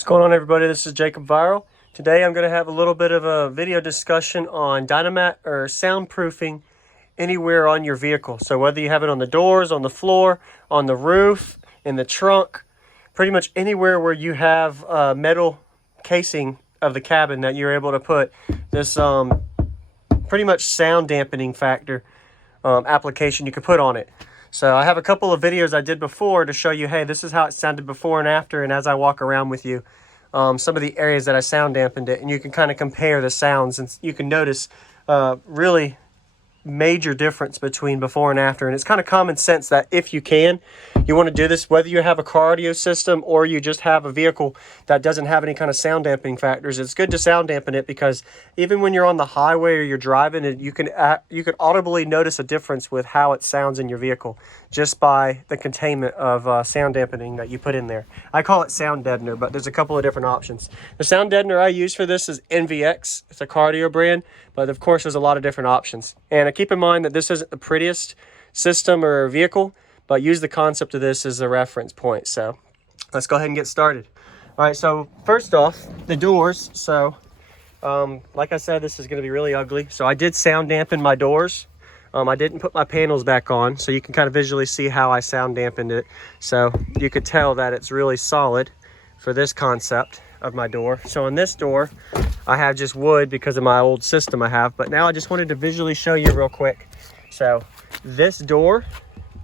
What's going on, everybody? This is Jacob Viral. Today I'm going to have a little bit of a video discussion on dynamite or soundproofing anywhere on your vehicle. So whether you have it on the doors, on the floor, on the roof, in the trunk, pretty much anywhere where you have a metal casing of the cabin that you're able to put this pretty much sound dampening factor application you can put on it. So I have a couple of videos I did before to show you, hey, this is how it sounded before and after, and as I walk around with you, some of the areas that I sound dampened it, and you can kind of compare the sounds, and you can notice really major difference between before and after. And it's kind of common sense that if you can, you want to do this, whether you have a car audio system or you just have a vehicle that doesn't have any kind of sound dampening factors. It's good to sound dampen it because even when you're on the highway or you're driving, you can audibly notice a difference with how it sounds in your vehicle just by the containment of sound dampening that you put in there. I call it sound deadener, but there's a couple of different options. The sound deadener I use for this is NVX. It's a car audio brand, but of course there's a lot of different options. And keep in mind that this isn't the prettiest system or vehicle, but use the concept of this as a reference point. So let's go ahead and get started. All right, so first off, the doors. So like I said, this is going to be really ugly. So I did sound dampen my doors. I didn't put my panels back on, so you can kind of visually see how I sound dampened it. So you could tell that it's really solid for this concept of my door. So on this door, I have just wood because of my old system I have, but now I just wanted to visually show you real quick. So this door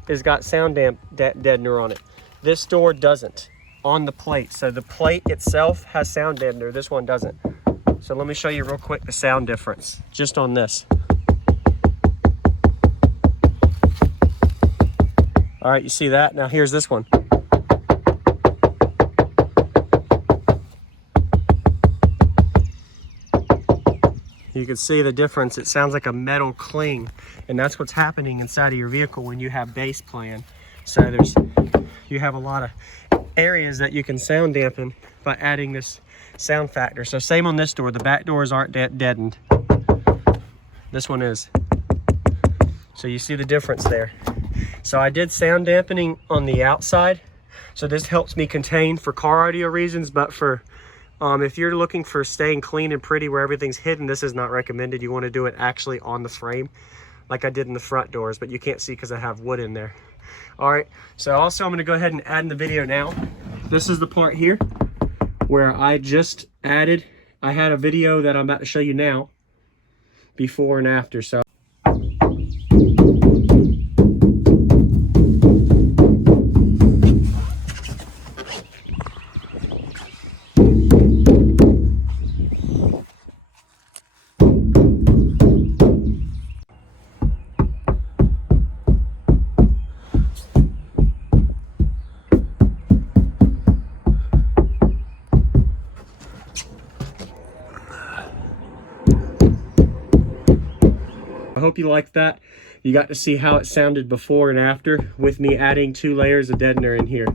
has got sound deadener on it. This door doesn't on the plate. So the plate itself has sound deadener. This one doesn't. So let me show you real quick the sound difference just on this. All right, you see that? Now here's this one. You can see the difference. It sounds like a metal cling, and that's what's happening inside of your vehicle when you have bass playing. So you have a lot of areas that you can sound dampen by adding this sound factor. So same on this door. The back doors aren't deadened. This one is. So you see the difference there. So I did sound dampening on the outside. So this helps me contain for car audio reasons, but for if you're looking for staying clean and pretty where everything's hidden, this is not recommended. You want to do it actually on the frame like I did in the front doors, but you can't see because I have wood in there. All right, so also I'm going to go ahead and add in the video now. This is the part here where I just added, I had a video that I'm about to show you now, before and after. So I hope you liked that. You got to see how it sounded before and after with me adding 2 layers of deadener in here.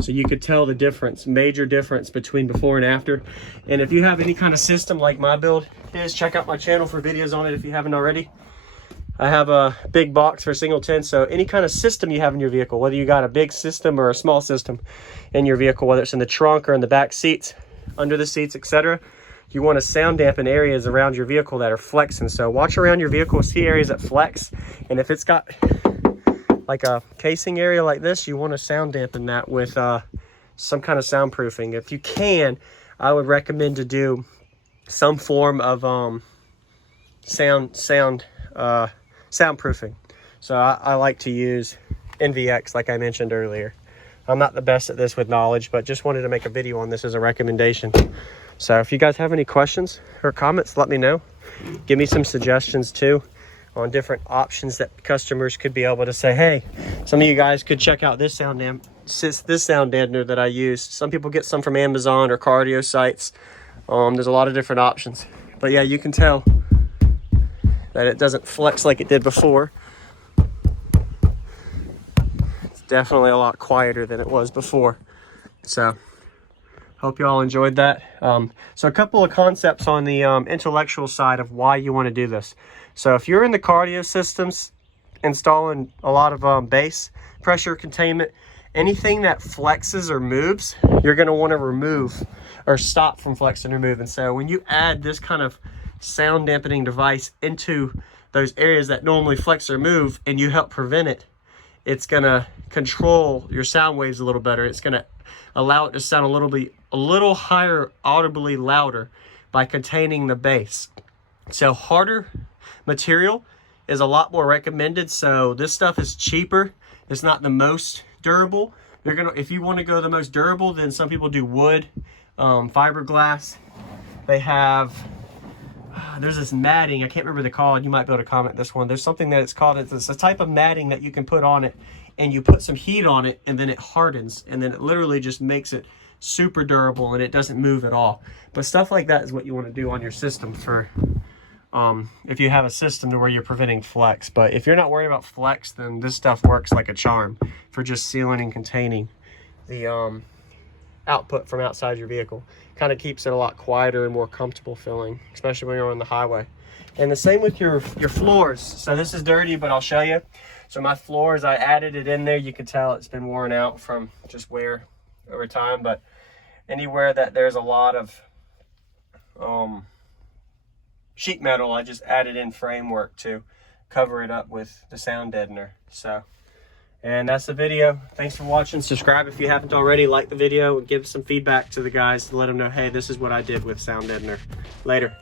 So you could tell the difference, major difference between before and after. And if you have any kind of system like my build is, check out my channel for videos on it if you haven't already. I have a big box for singleton, so any kind of system you have in your vehicle, whether you got a big system or a small system in your vehicle, whether it's in the trunk or in the back seats, under the seats, etc., you want to sound dampen areas around your vehicle that are flexing. So watch around your vehicle, see areas that flex, and if it's got like a casing area like this, you want to sound dampen that with some kind of soundproofing. If you can, I would recommend to do some form of soundproofing. So I like to use NVX, like I mentioned earlier. I'm not the best at this with knowledge, but just wanted to make a video on this as a recommendation. So if you guys have any questions or comments, let me know. Give me some suggestions too on different options that customers could be able to say, hey, some of you guys could check out this sound deadener that I use. Some people get some from Amazon or car audio sites. There's a lot of different options. But yeah, you can tell that it doesn't flex like it did before. It's definitely a lot quieter than it was before. So hope you all enjoyed that. So a couple of concepts on the intellectual side of why you want to do this. So if you're in the car audio systems installing a lot of bass pressure containment anything that flexes or moves, you're going to want to remove or stop from flexing or moving. So when you add this kind of sound dampening device into those areas that normally flex or move, and you help prevent it, it's going to control your sound waves a little better. It's going to allow it to sound a little higher, audibly louder by containing the bass. So harder material is a lot more recommended. So this stuff is cheaper. It's not the most durable. If you want to go the most durable, then some people do wood, fiberglass. They have, there's this matting, I can't remember the call. You might be able to comment this one. There's something that it's called, it's a type of matting that you can put on it, and you put some heat on it, and then it hardens, and then it literally just makes it super durable, and it doesn't move at all. But stuff like that is what you want to do on your system for, if you have a system to where you're preventing flex. But if you're not worried about flex, then this stuff works like a charm for just sealing and containing the output from outside your vehicle. Kind of keeps it a lot quieter and more comfortable feeling, especially when you're on the highway. And the same with your floors. So this is dirty, but I'll show you. So my floors, I added it in there. You can tell it's been worn out from just wear over time, but anywhere that there's a lot of sheet metal, I just added in framework to cover it up with the sound deadener. So, and that's the video. Thanks for watching. Subscribe if you haven't already. Like the video and give some feedback to the guys to let them know, hey, this is what I did with sound deadener. Later.